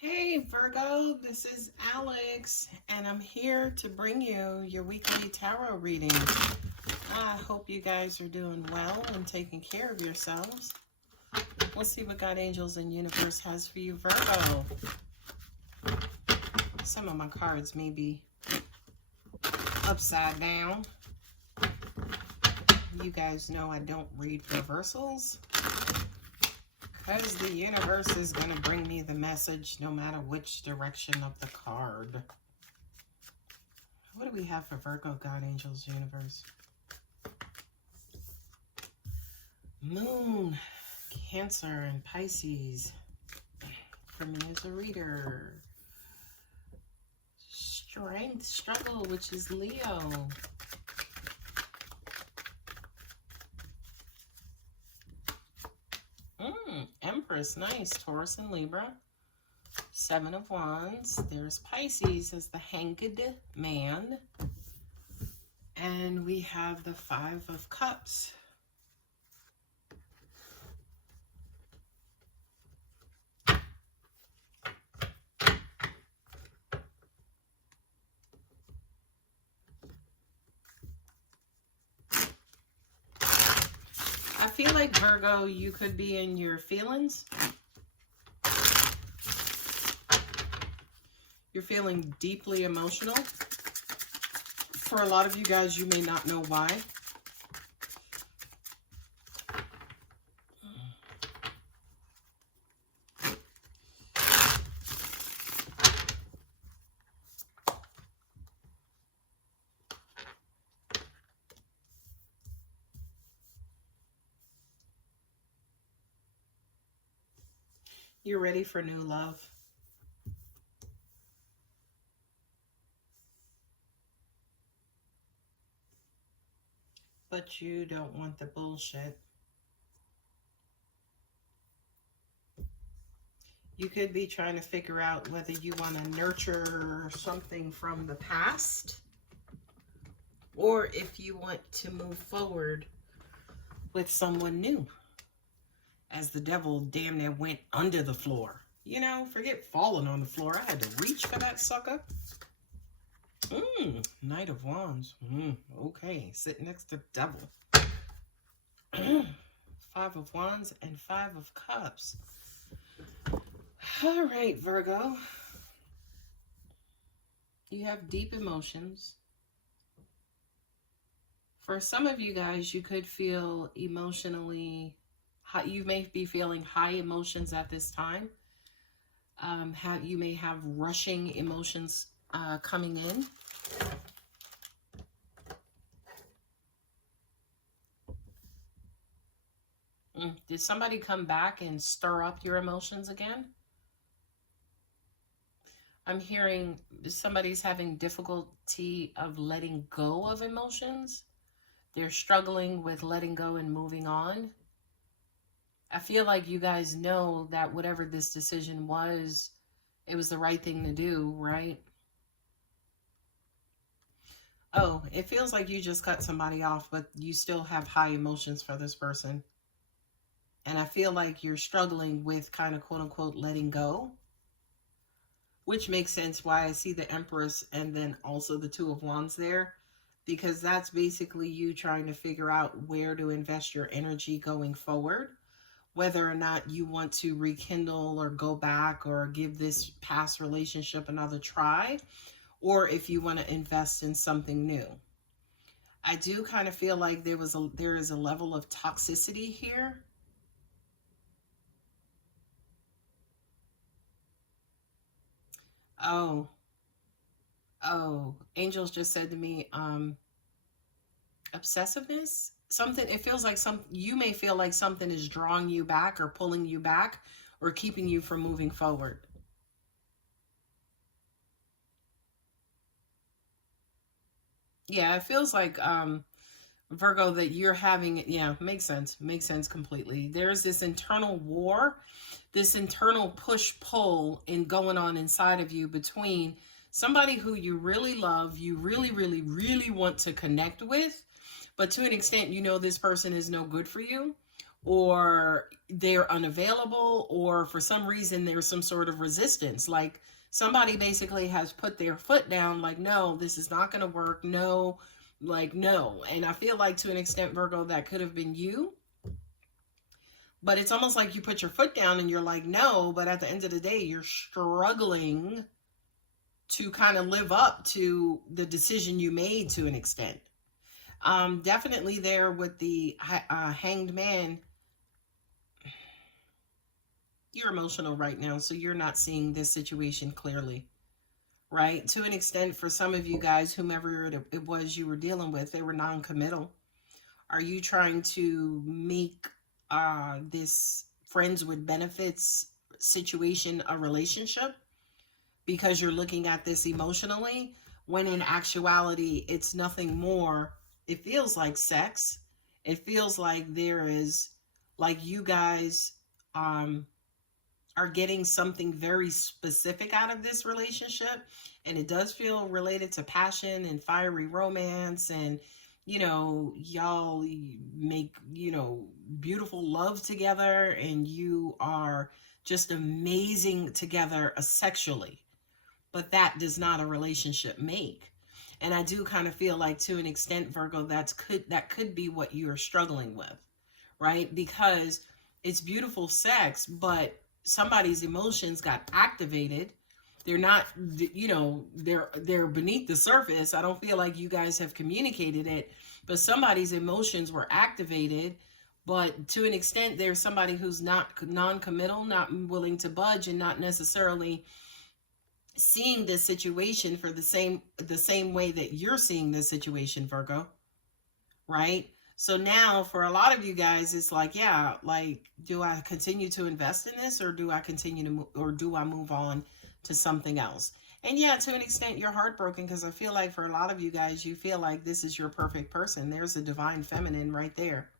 Hey Virgo, this is Alex, and I'm here to bring you your weekly tarot reading. I hope you guys are doing well and taking care of yourselves. Let's see what God, angels, and universe has for you, Virgo. Some of my cards may be upside down. You guys know I don't read reversals, because the universe is going to bring me the message no matter which direction of the card. What do we have for Virgo, God, angels, universe? Moon, Cancer, and Pisces. For me as a reader. Strength, struggle, which is Leo. Empress, nice. Taurus and Libra. Seven of Wands. There's Pisces as the Hanged Man. And we have the Five of Cups. I feel like, Virgo, you could be in your feelings. You're feeling deeply emotional. For a lot of you guys, you may not know why. You're ready for new love. But you don't want the bullshit. You could be trying to figure out whether you want to nurture something from the past, or if you want to move forward with someone new. As the devil damn near went under the floor. You know, forget falling on the floor. I had to reach for that sucker. Knight of Wands. Okay, sit next to devil. Five of Wands and Five of Cups. All right, Virgo. You have deep emotions. For some of you guys, you could feel emotionally high. You may be feeling high emotions at this time. You may have rushing emotions coming in. Did somebody come back and stir up your emotions again? I'm hearing somebody's having difficulty of letting go of emotions. They're struggling with letting go and moving on. I feel like you guys know that whatever this decision was, it was the right thing to do, right? Oh, it feels like you just cut somebody off, but you still have high emotions for this person. And I feel like you're struggling with kind of quote unquote letting go, which makes sense why I see the Empress and then also the Two of Wands there, because that's basically you trying to figure out where to invest your energy going forward, whether or not you want to rekindle or go back or give this past relationship another try, or if you want to invest in something new. I do kind of feel like there is a level of toxicity here. Oh, angels just said to me, obsessiveness. Something, it feels like you may feel like something is drawing you back or pulling you back or keeping you from moving forward. Yeah, it feels like, Virgo, that you're having, yeah, makes sense completely. There's this internal war, this internal push-pull going on inside of you between somebody who you really love, you really, really, really want to connect with, but to an extent, you know this person is no good for you, or they're unavailable, or for some reason there's some sort of resistance. Like somebody basically has put their foot down, like, no, this is not going to work. No, like, no. And I feel like to an extent, Virgo, that could have been you. But it's almost like you put your foot down and you're like, no, but at the end of the day, you're struggling to kind of live up to the decision you made to an extent. Definitely there with the hanged man. You're emotional right now, so you're not seeing this situation clearly, right? To an extent, for some of you guys, whomever it was you were dealing with, they were non-committal. Are you trying to make this friends with benefits situation a relationship because you're looking at this emotionally, when in actuality it's nothing more? It feels like sex. It feels like there is, like, you guys are getting something very specific out of this relationship, and it does feel related to passion and fiery romance, and y'all make beautiful love together, and you are just amazing together sexually. But that does not a relationship make. And I do kind of feel like, to an extent, Virgo, that could be what you're struggling with, right? Because it's beautiful sex, but somebody's emotions got activated. They're not, they're beneath the surface. I don't feel like you guys have communicated it, but somebody's emotions were activated. But to an extent, there's somebody who's not non-committal, not willing to budge, and not necessarily seeing this situation for the same way that you're seeing this situation, Virgo, right? So now for a lot of you guys, it's like, yeah, like, do I continue to invest in this, or do I continue to or do I move on to something else? And yeah, to an extent, you're heartbroken, because I feel like for a lot of you guys, you feel like this is your perfect person. There's a divine feminine right there,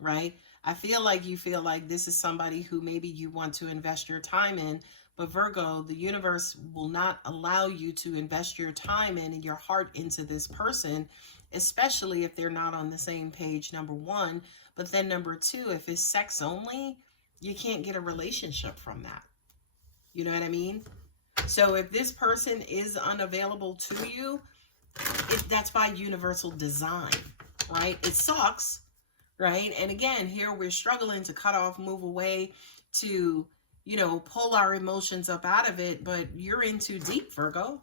right? I feel like you feel like this is somebody who maybe you want to invest your time in, but Virgo, the universe will not allow you to invest your time in and your heart into this person, especially if they're not on the same page, number one. But then number two, if it's sex only, you can't get a relationship from that. You know what I mean? So if this person is unavailable to you, that's by universal design, right? It sucks, right? And again, here we're struggling to cut off, move away, to pull our emotions up out of it, but you're in too deep, Virgo.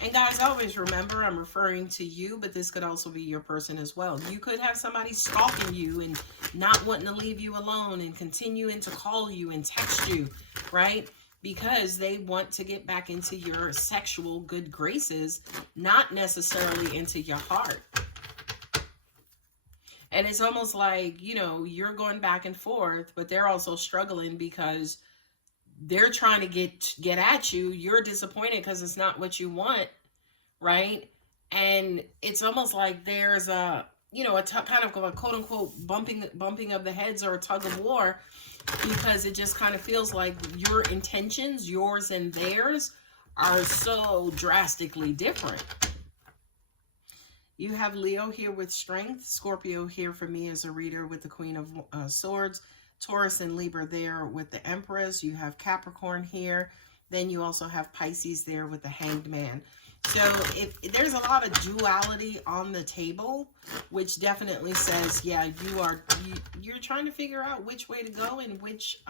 And guys, always remember, I'm referring to you, but this could also be your person as well. You could have somebody stalking you and not wanting to leave you alone and continuing to call you and text you, right? Because they want to get back into your sexual good graces, not necessarily into your heart. And it's almost like, you're going back and forth, but they're also struggling because they're trying to get at you. You're disappointed because it's not what you want, right? And it's almost like there's a kind of a quote unquote bumping of the heads, or a tug of war, because it just kind of feels like your intentions, yours and theirs, are so drastically different. You have Leo here with strength, Scorpio here for me as a reader with the Queen of Swords, Taurus and Libra there with the Empress. You have Capricorn here. Then you also have Pisces there with the Hanged Man. So if there's a lot of duality on the table, which definitely says, yeah, you're trying to figure out which way to go and which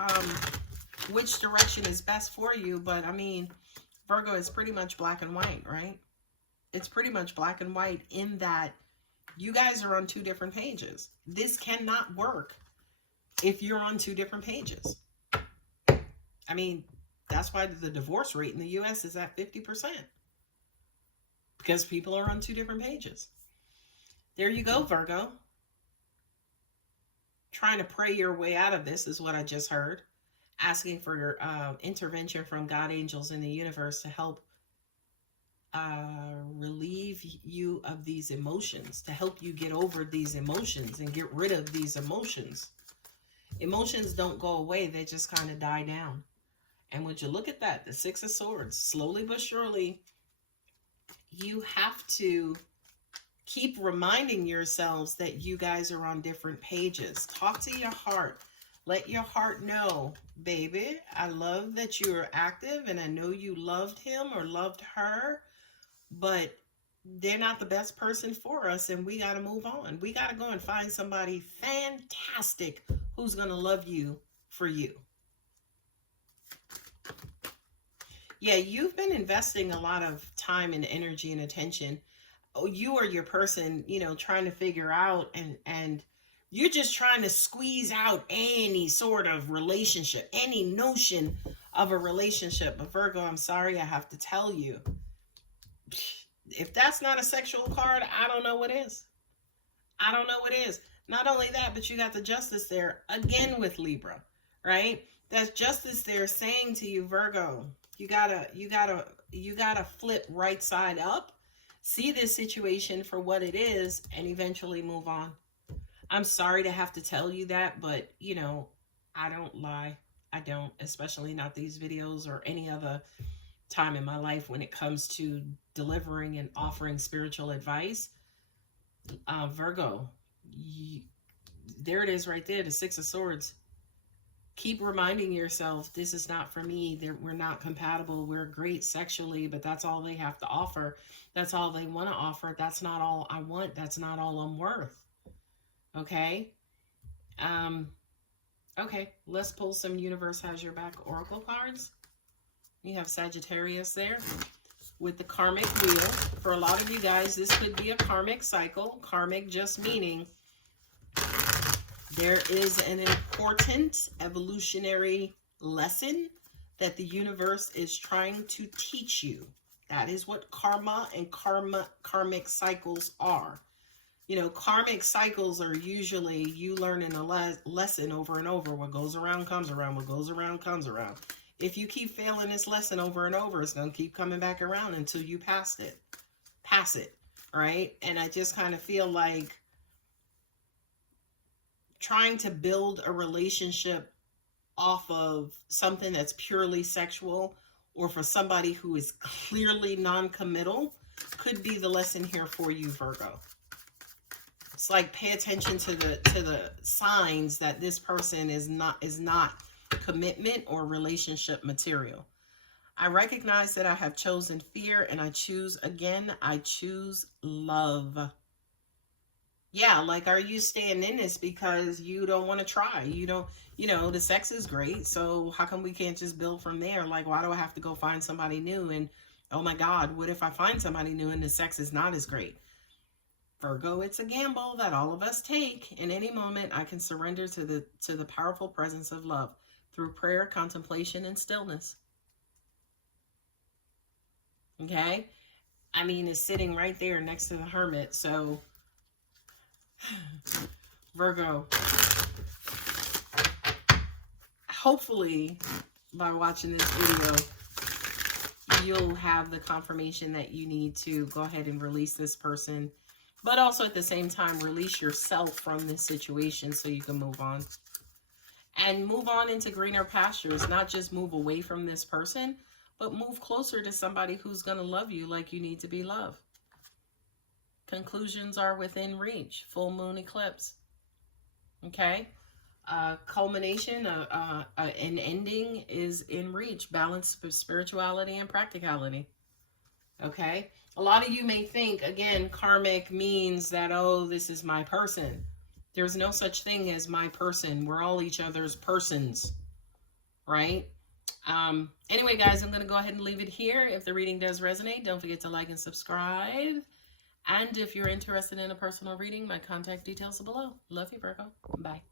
direction is best for you. But I mean, Virgo is pretty much black and white, right? It's pretty much black and white in that you guys are on two different pages. This cannot work if you're on two different pages. I mean, that's why the divorce rate in the US is at 50%. Because people are on two different pages. There you go, Virgo. Trying to pray your way out of this is what I just heard. Asking for intervention from God, angels, in the universe to help relieve you of these emotions, to help you get over these emotions and get rid of these emotions. Emotions don't go away, they just kind of die down. And would you look at that, the Six of Swords, slowly but surely, you have to Keep reminding yourselves that you guys are on different pages. Talk to your heart. Let your heart know, baby, I love that you are active and I know you loved him or loved her, but they're not the best person for us and we got to move on. We got to go and find somebody fantastic who's going to love you for you. Yeah, you've been investing a lot of time and energy and attention. Oh, you or your person, you know, trying to figure out and you're just trying to squeeze out any sort of relationship, any notion of a relationship. But Virgo, I'm sorry, I have to tell you, if that's not a sexual card, I don't know what is. I don't know what is. Not only that, but you got the justice there again with Libra, right? That's justice there saying to you, Virgo, you gotta flip right side up, see this situation for what it is, and eventually move on. I'm sorry to have to tell you that, but you know, I don't lie. I don't, especially not these videos or any other time in my life when it comes to delivering and offering spiritual advice. Virgo, there it is right there, the Six of Swords. Keep reminding yourself, this is not for me. We're not compatible. We're great sexually, but that's all they have to offer. That's all they want to offer. That's not all I want. That's not all I'm worth. Okay? Okay, let's pull some Universe Has Your Back Oracle cards. You have Sagittarius there with the karmic wheel. For a lot of you guys, this could be a karmic cycle. Karmic just meaning there is an important evolutionary lesson that the universe is trying to teach you. That is what karma and karmic cycles are. You know, karmic cycles are usually you learning a lesson over and over. What goes around comes around. What goes around comes around. If you keep failing this lesson over and over, it's going to keep coming back around until you pass it, right? And I just kind of feel like trying to build a relationship off of something that's purely sexual or for somebody who is clearly non-committal could be the lesson here for you, Virgo. It's like pay attention to the signs that this person is not commitment or relationship material. I recognize that I have chosen fear and I choose love. Yeah, like, are you staying in this because you don't want to try? You don't, you know, the sex is great, so how come we can't just build from there? Like, why do I have to go find somebody new? And oh my God, what if I find somebody new and the sex is not as great? Virgo, it's a gamble that all of us take. In any moment, I can surrender to the powerful presence of love through prayer, contemplation, and stillness. Okay? I mean, it's sitting right there next to the Hermit, so Virgo, hopefully by watching this video, you'll have the confirmation that you need to go ahead and release this person, but also at the same time, release yourself from this situation so you can move on. And move on into greener pastures, not just move away from this person, but move closer to somebody who's going to love you like you need to be loved. Conclusions are within reach. Full moon eclipse. Okay? Culmination, an ending is in reach. Balance spirituality and practicality. Okay? A lot of you may think, again, karmic means that, oh, this is my person. There's no such thing as my person. We're all each other's persons. Right? Anyway, guys, I'm going to go ahead and leave it here. If the reading does resonate, don't forget to like and subscribe. And if you're interested in a personal reading, my contact details are below. Love you, Virgo. Bye.